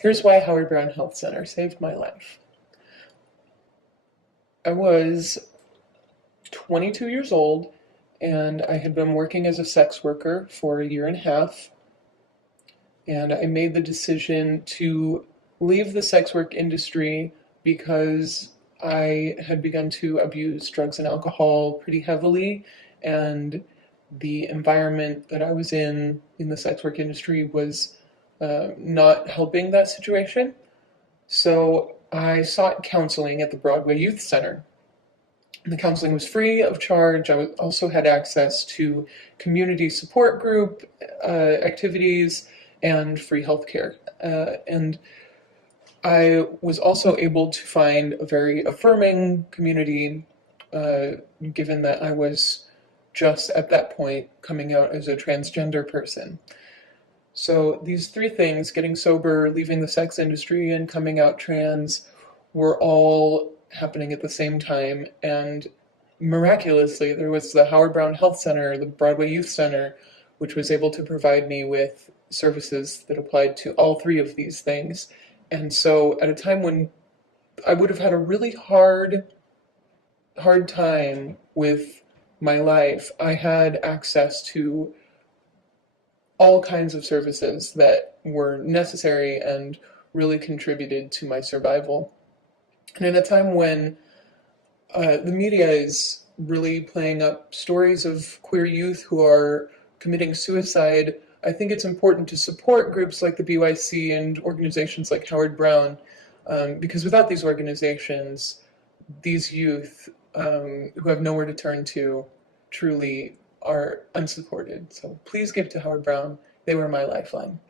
Here's why Howard Brown Health Center saved my life. I was 22 years old, and I had been working as a sex worker for a year and a half, and I made the decision to leave the sex work industry because I had begun to abuse drugs and alcohol pretty heavily, and the environment that I was in the sex work industry was not helping that situation. So I sought counseling at the Broadway Youth Center. The counseling was free of charge. I also had access to community support group activities and free healthcare. And I was also able to find a very affirming community, given that I was just at that point coming out as a transgender person. So these three things, getting sober, leaving the sex industry, and coming out trans, were all happening at the same time. And miraculously, there was the Howard Brown Health Center, the Broadway Youth Center, which was able to provide me with services that applied to all three of these things. And so at a time when I would have had a really hard time with my life, I had access to all kinds of services that were necessary and really contributed to my survival. And at a time when the media is really playing up stories of queer youth who are committing suicide, I think it's important to support groups like the BYC and organizations like Howard Brown, because without these organizations, these youth who have nowhere to turn to truly are unsupported. So please give to Howard Brown. They were my lifeline.